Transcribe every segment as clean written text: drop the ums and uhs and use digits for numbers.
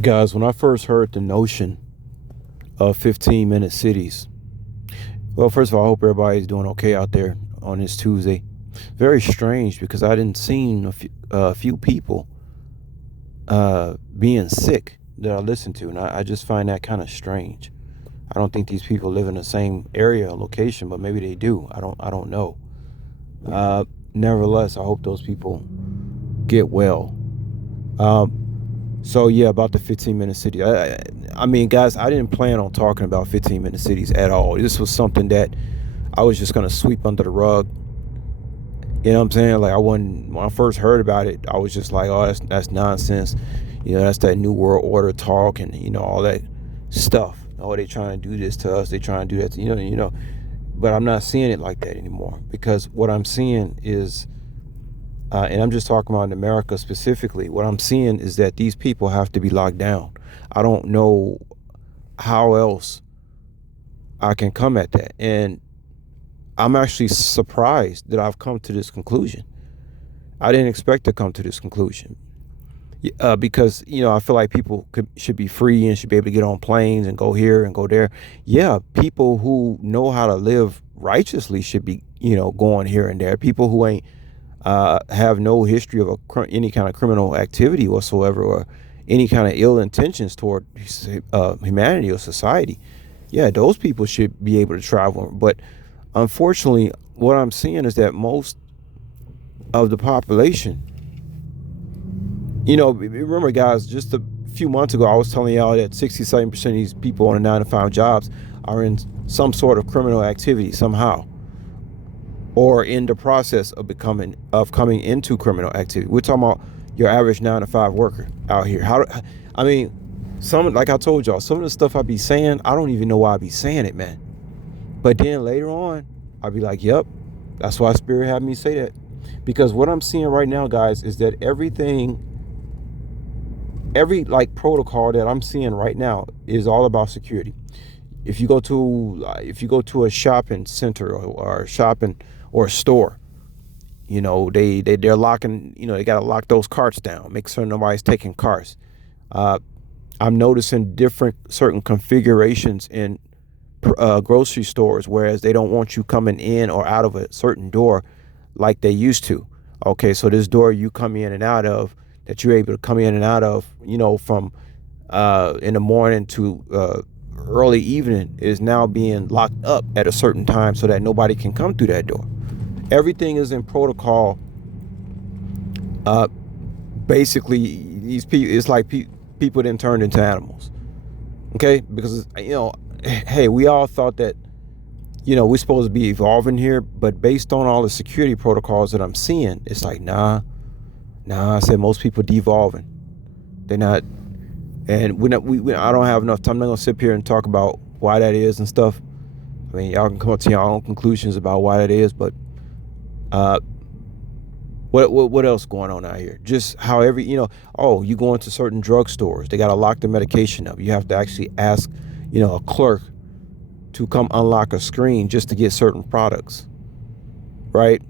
Guys, when I first heard the notion of 15-minute cities, well, first of all, I hope everybody's doing okay out there on this Tuesday. Very strange because I didn't seen a few people being sick that I listened to, and I just find that kind of strange. I don't think these people live in the same area or location, but maybe they do. I don't know. Uh, Nevertheless, I hope those people get well. So yeah, about the 15-minute city. I mean, guys, I didn't plan on talking about 15-minute cities at all. This was something that I was just gonna sweep under the rug. You know what I'm saying? Like I wasn't when I first heard about it, I was just like, oh, that's nonsense. That's that new world order talk and all that stuff. Oh, they trying to do this to us. They trying to do that. But I'm not seeing it like that anymore because what I'm seeing is and I'm just talking about in America specifically. What I'm seeing is that these people have to be locked down. I don't know how else I can come at that. And I'm actually surprised that I've come to this conclusion. I didn't expect to come to this conclusion because, I feel like people should be free and should be able to get on planes and go here and go there. Yeah, people who know how to live righteously should be, going here and there. People who ain't have no history of any kind of criminal activity whatsoever or any kind of ill intentions toward humanity or society. Yeah, those people should be able to travel. But unfortunately, what I'm seeing is that most of the population, remember, guys, just a few months ago, I was telling y'all that 67% of these people on the 9 to 5 jobs are in some sort of criminal activity somehow, or in the process of coming into criminal activity. We're talking about your average 9 to 5 worker out here. I mean, some, like I told y'all, some of the stuff I be saying, I don't even know why I be saying it, man. But then later on, I'll be like, yep, that's why Spirit had me say that. Because what I'm seeing right now, guys, is that every like protocol that I'm seeing right now is all about security. If you go to a shopping center or shopping or a store, they're locking. They gotta lock those carts down, make sure nobody's taking carts. Uh, I'm noticing different certain configurations in grocery stores, whereas they don't want you coming in or out of a certain door like they used to. Okay, so this door you come in and out of, that you're able to come in and out of, from in the morning to early evening, is now being locked up at a certain time so that nobody can come through that door. Everything is in protocol. Basically, these people, it's like people then turned into animals. Okay, because hey, we all thought that we're supposed to be evolving here, but based on all the security protocols that I'm seeing, it's like I said most people devolving. They're not, and I don't have enough time. I'm not gonna sit here and talk about why that is and stuff. I mean, y'all can come up to your own conclusions about why that is, but what else going on out here? Just how you go into certain drugstores, they gotta lock the medication up. You have to actually ask, a clerk to come unlock a screen just to get certain products, right?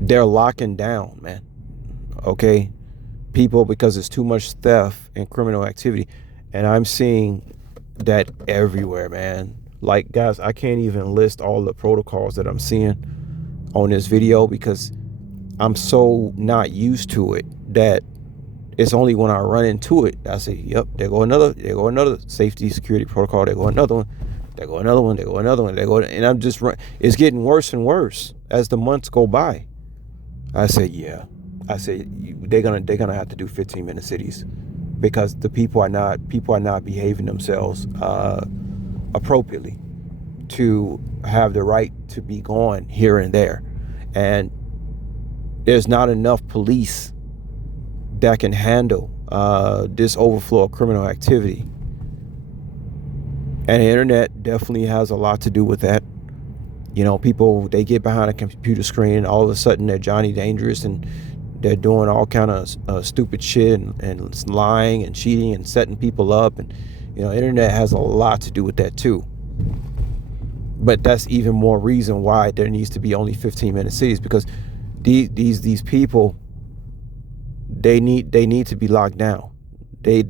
They're locking down, man. Okay, people, because it's too much theft and criminal activity, and I'm seeing that everywhere, man. Like, guys, I can't even list all the protocols that I'm seeing on this video because I'm so not used to it that it's only when I run into it I say, yep, there go another safety security protocol, there go another one, there go another one, there go another one, there go, and I'm just it's getting worse and worse as the months go by. I say, yeah. I say they're gonna have to do 15-minute cities because the people are not behaving themselves appropriately to have the right to be going here and there, and there's not enough police that can handle this overflow of criminal activity, and the internet definitely has a lot to do with that. People, they get behind a computer screen and all of a sudden they're Johnny Dangerous and they're doing all kind of stupid shit and lying and cheating and setting people up, and internet has a lot to do with that too. But that's even more reason why there needs to be only 15-minute cities, because these people, they need to be locked down. They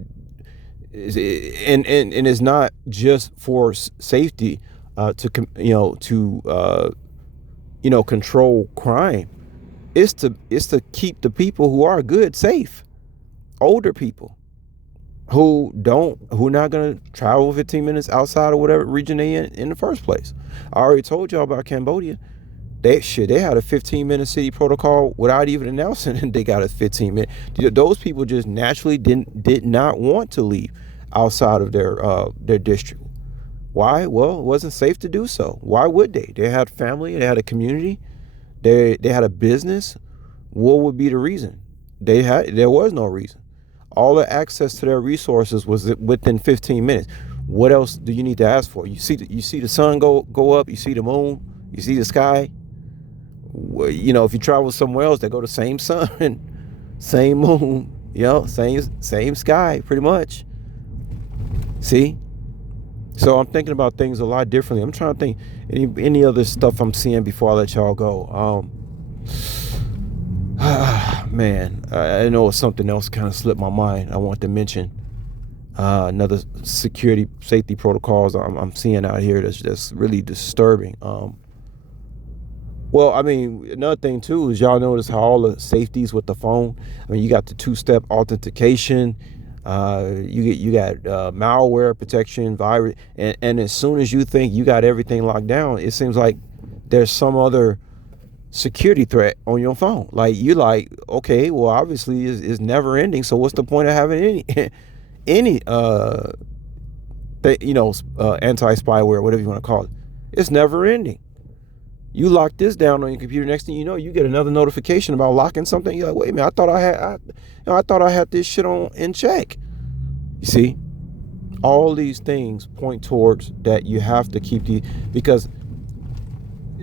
and it's not just for safety, to control crime. It's to keep the people who are good safe. Older people who not gonna travel 15 minutes outside of whatever region they in the first place. I already told y'all about Cambodia. They had a 15-minute city protocol without even announcing they got a 15-minute. Those people just naturally did not want to leave outside of their district. Why? Well, it wasn't safe to do so. Why would they? They had family, they had a community, they had a business. What would be the reason? There was no reason. All the access to their resources was within 15 minutes. What else do you need to ask for? You see the sun go up, you see the moon, you see the sky. If you travel somewhere else, they go the same sun, same moon, same sky, pretty much. See? So I'm thinking about things a lot differently. I'm trying to think any other stuff I'm seeing before I let y'all go. Man, I know something else kind of slipped my mind. I want to mention another safety protocols I'm seeing out here that's really disturbing. Well, I mean, another thing too is y'all notice how all the safeties with the phone. I mean, you got the two-step authentication. You got malware protection, virus, and as soon as you think you got everything locked down, it seems like there's some other security threat on your phone. Like you're like, okay, well, obviously it's never ending. So what's the point of having any anti-spyware, whatever you want to call it? It's never ending. You lock this down on your computer. Next thing you know, you get another notification about locking something. You're like, wait a minute, I thought I had this shit in check. You see, all these things point towards that you have to keep because,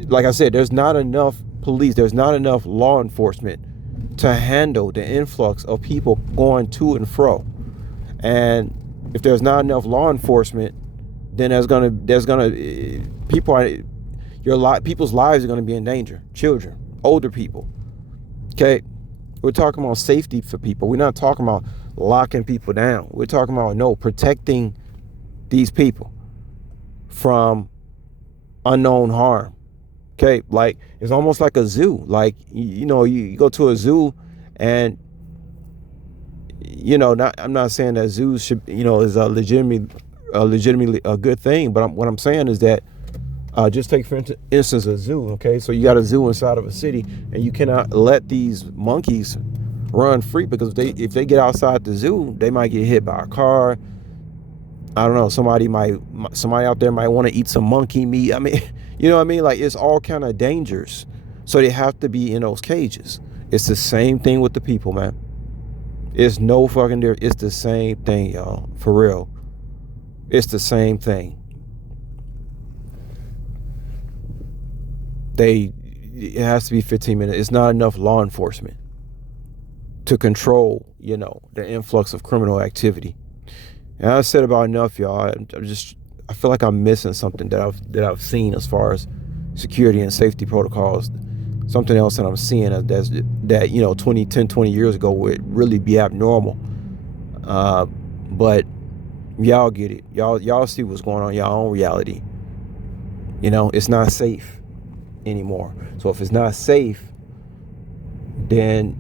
like I said, there's not enough police, there's not enough law enforcement to handle the influx of people going to and fro. And if there's not enough law enforcement, then people's lives are going to be in danger. Children, older people. Okay, we're talking about safety for people. We're not talking about locking people down. We're talking about protecting these people from unknown harm. Okay, like it's almost like a zoo. Like you go to a zoo, and I'm not saying that zoos should is a legitimately a good thing, but what I'm saying is that just take for instance a zoo. Okay, so you got a zoo inside of a city, and you cannot let these monkeys run free, because if they get outside the zoo, they might get hit by a car. I don't know. Somebody out there might want to eat some monkey meat. I mean, you know what I mean? Like, it's all kind of dangers. So they have to be in those cages. It's the same thing with the people, man. It's no fucking different. It's the same thing, y'all. For real. It's the same thing. It has to be 15 minutes. It's not enough law enforcement to control, the influx of criminal activity. And I said about enough, y'all. I feel like I'm missing something that I've seen as far as security and safety protocols. Something else that I'm seeing that 20 years ago would really be abnormal. But y'all get it. Y'all see what's going on in y'all own reality. It's not safe anymore. So if it's not safe, then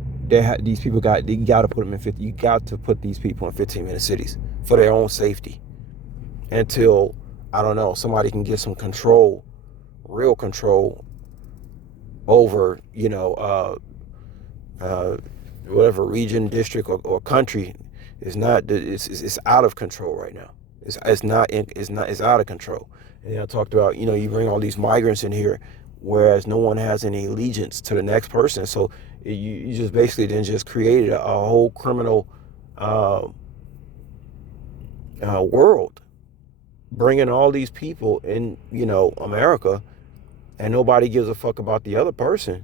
these people you got to put them in 50. You got to put these people in 15-minute cities for their own safety until, I don't know, somebody can get some control, real control over, whatever region, district, or country is not. It's out of control right now. It's out of control. And I talked about, you bring all these migrants in here, whereas no one has any allegiance to the next person. So you just basically then just created a whole criminal world, bringing all these people in, America, and nobody gives a fuck about the other person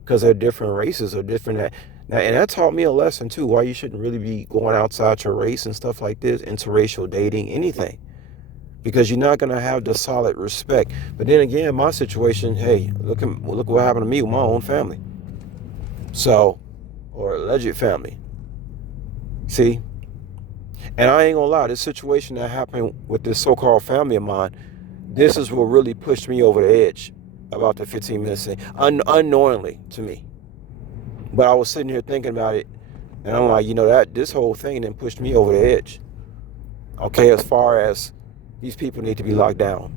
because they're different races or different. And that taught me a lesson too, why you shouldn't really be going outside your race and stuff like this, interracial dating, anything, because you're not going to have the solid respect. But then again, my situation, hey, look what happened to me with my own family. So, or alleged family. See, And I ain't gonna lie, this situation that happened with this so-called family of mine, this is what really pushed me over the edge about the 15 minutes thing, unknowingly to me. But I was sitting here thinking about it, and I'm like, that this whole thing then pushed me over the edge. Okay, as far as these people need to be locked down.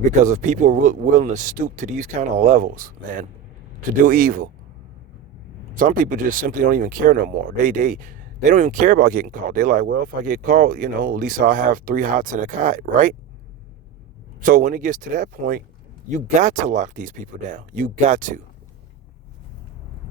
Because if people are willing to stoop to these kind of levels, man, to do evil, some people just simply don't even care no more. They don't even care about getting caught. They're like, well, if I get caught, at least I'll have 3 hots and a cot, right? So when it gets to that point, you got to lock these people down. You got to.